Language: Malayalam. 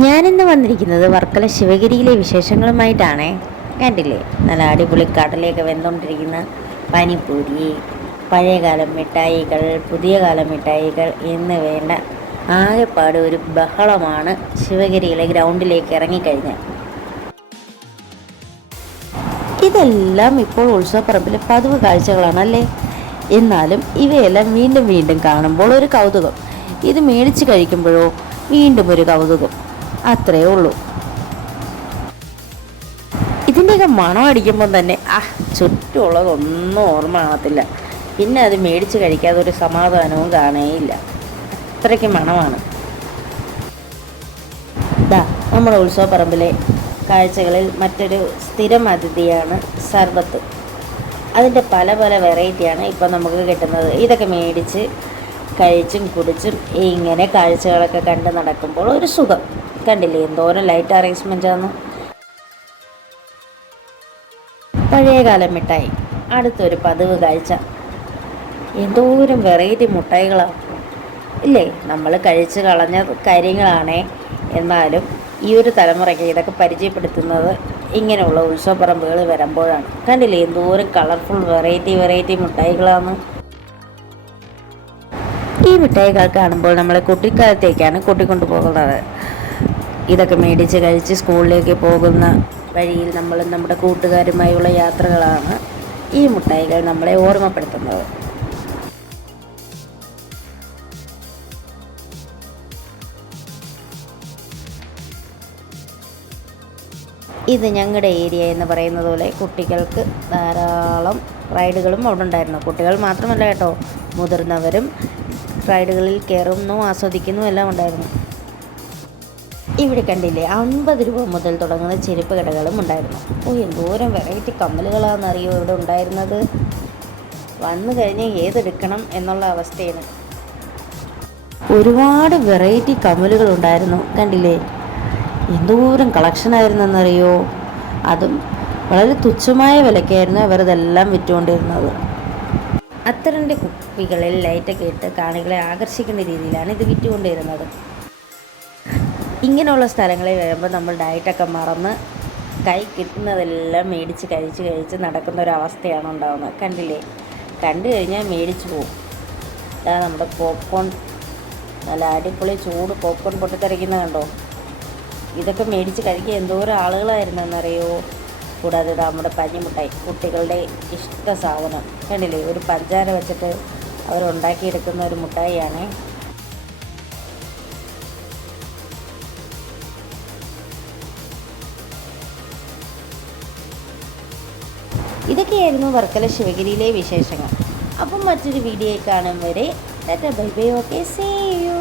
ഞാനിന്ന് വന്നിരിക്കുന്നത് വർക്കല ശിവഗിരിയിലെ വിശേഷങ്ങളുമായിട്ടാണ്. കണ്ടില്ലേ, നല്ല അടിപൊളി കടലയൊക്കെ വെന്തുകൊണ്ടിരിക്കുന്ന പാനിപ്പൂരി, പഴയകാല മിഠായികൾ, പുതിയ കാല മിഠായികൾ എന്ന് വേണ്ട ആകെപ്പാട് ഒരു ബഹളമാണ് ശിവഗിരിയിലെ ഗ്രൗണ്ടിലേക്ക് ഇറങ്ങിക്കഴിഞ്ഞാൽ. ഇതെല്ലാം ഇപ്പോൾ ഉത്സവപ്പറമ്പിലെ പതിവ് കാഴ്ചകളാണല്ലേ. എന്നാലും ഇവയെല്ലാം വീണ്ടും വീണ്ടും കാണുമ്പോൾ ഒരു കൗതുകം, ഇത് മേടിച്ച് കഴിക്കുമ്പോഴോ വീണ്ടും ഒരു കൗതുകം, അത്രയേ ഉള്ളൂ. ഇതിൻ്റെയൊക്കെ മണം അടിക്കുമ്പോൾ തന്നെ ചുറ്റുമുള്ളതൊന്നും ഓർമ്മ കാണത്തില്ല. പിന്നെ അത് മേടിച്ച് കഴിക്കാതെ ഒരു സമാധാനവും കാണേയില്ല, അത്രയ്ക്ക് മണമാണ്. നമ്മുടെ ഉത്സവപ്പറമ്പിലെ കാഴ്ചകളിൽ മറ്റൊരു സ്ഥിരം അതിഥിയാണ് സർബത്ത്. അതിൻ്റെ പല പല വെറൈറ്റിയാണ് ഇപ്പം നമുക്ക് കിട്ടുന്നത്. ഇതൊക്കെ മേടിച്ച് കഴിച്ചും കുടിച്ചും ഇങ്ങനെ കാഴ്ചകളൊക്കെ കണ്ട് നടക്കുമ്പോൾ ഒരു സുഖം. കണ്ടില്ലേ എന്തോരം ലൈറ്റ് അറേഞ്ച്മെൻ്റ് ആണ്. പഴയകാല മിഠായി അടുത്തൊരു പതിവ് കാഴ്ച. എന്തോരം വെറൈറ്റി മിഠായികളാണ് ഇല്ലേ. നമ്മൾ കഴിച്ച് കളഞ്ഞ കാര്യങ്ങളാണേ, എന്നാലും ഈ ഒരു തലമുറയ്ക്ക് ഇതൊക്കെ പരിചയപ്പെടുത്തുന്നത് ഇങ്ങനെയുള്ള ഉത്സവപ്പറമ്പുകൾ വരുമ്പോഴാണ്. കണ്ടില്ലേ എന്തോരം കളർഫുൾ വെറൈറ്റി മിഠായികളാണ്. ഈ മിഠായികൾ കാണുമ്പോൾ നമ്മളെ കുട്ടിക്കാലത്തേക്കാണ് കൂട്ടിക്കൊണ്ടു പോകുന്നത്. ഇതൊക്കെ മേടിച്ച് കഴിച്ച് സ്കൂളിലേക്ക് പോകുന്ന വഴിയിൽ നമ്മൾ നമ്മുടെ കൂട്ടുകാരുമായുള്ള യാത്രകളാണ് ഈ മിഠായികൾ നമ്മളെ ഓർമ്മപ്പെടുത്തുന്നത്. ഇത് ഞങ്ങളുടെ ഏരിയ എന്ന് പറയുന്നത് പോലെ കുട്ടികൾക്ക് ധാരാളം റൈഡുകളും അവിടെ ഉണ്ടായിരുന്നു. കുട്ടികൾ മാത്രമല്ല കേട്ടോ, മുതിർന്നവരും റൈഡുകളിൽ കയറുന്നു, ആസ്വദിക്കുന്നു എല്ലാം ഉണ്ടായിരുന്നു. ഇവിടെ കണ്ടില്ലേ 50 രൂപ മുതൽ തുടങ്ങുന്ന ചെരുപ്പ് കടകളും ഉണ്ടായിരുന്നു. എന്തോരം വെറൈറ്റി കമ്മലുകളാണെന്നറിയോ ഇവിടെ ഉണ്ടായിരുന്നത്. വന്നു കഴിഞ്ഞ് ഏതെടുക്കണം എന്നുള്ള അവസ്ഥയാണ്. ഒരുപാട് വെറൈറ്റി കമ്മലുകൾ ഉണ്ടായിരുന്നു. കണ്ടില്ലേ എന്തോരം കളക്ഷനായിരുന്നെന്നറിയോ. അതും വളരെ തുച്ഛമായ വിലക്കായിരുന്നു അവരതെല്ലാം വിറ്റുകൊണ്ടിരുന്നത്. അത്തരൻ്റെ കുപ്പികളിൽ ലൈറ്റൊക്കെ ഇട്ട് കാണികളെ ആകർഷിക്കുന്ന രീതിയിലാണ് ഇത് വിറ്റുകൊണ്ടിരുന്നത്. ഇങ്ങനെയുള്ള സ്ഥലങ്ങളിൽ വരുമ്പോൾ നമ്മൾ ഡയറ്റൊക്കെ മറന്ന് കൈ കിട്ടുന്നതെല്ലാം മേടിച്ച് കഴിച്ച് നടക്കുന്ന ഒരവസ്ഥയാണ് ഉണ്ടാകുന്നത്. കണ്ടില്ലേ, കണ്ടു കഴിഞ്ഞാൽ മേടിച്ച് പോകും. നമ്മുടെ പോപ്കോൺ, നല്ല അടിപൊളി ചൂട് പോപ്കോൺ പൊട്ടിത്തെറിക്കുന്ന കണ്ടോ. ഇതൊക്കെ മേടിച്ച് കഴിക്കുക എന്തോരം ആളുകളായിരുന്നെന്നറിയോ. കൂടാതെ നമ്മുടെ പഞ്ഞിമുട്ടായി, കുട്ടികളുടെ ഇഷ്ട സാധനം. കണ്ടില്ലേ, ഒരു പഞ്ചാര വെച്ചിട്ട് അവരുണ്ടാക്കിയെടുക്കുന്ന ഒരു മുട്ടായിയാണ്. ഇതൊക്കെയായിരുന്നു വർക്കല ശിവഗിരിയിലെ വിശേഷങ്ങൾ. അപ്പം മറ്റൊരു വീഡിയോയിൽ കാണും വരെ tata bye bye. Okay, see U.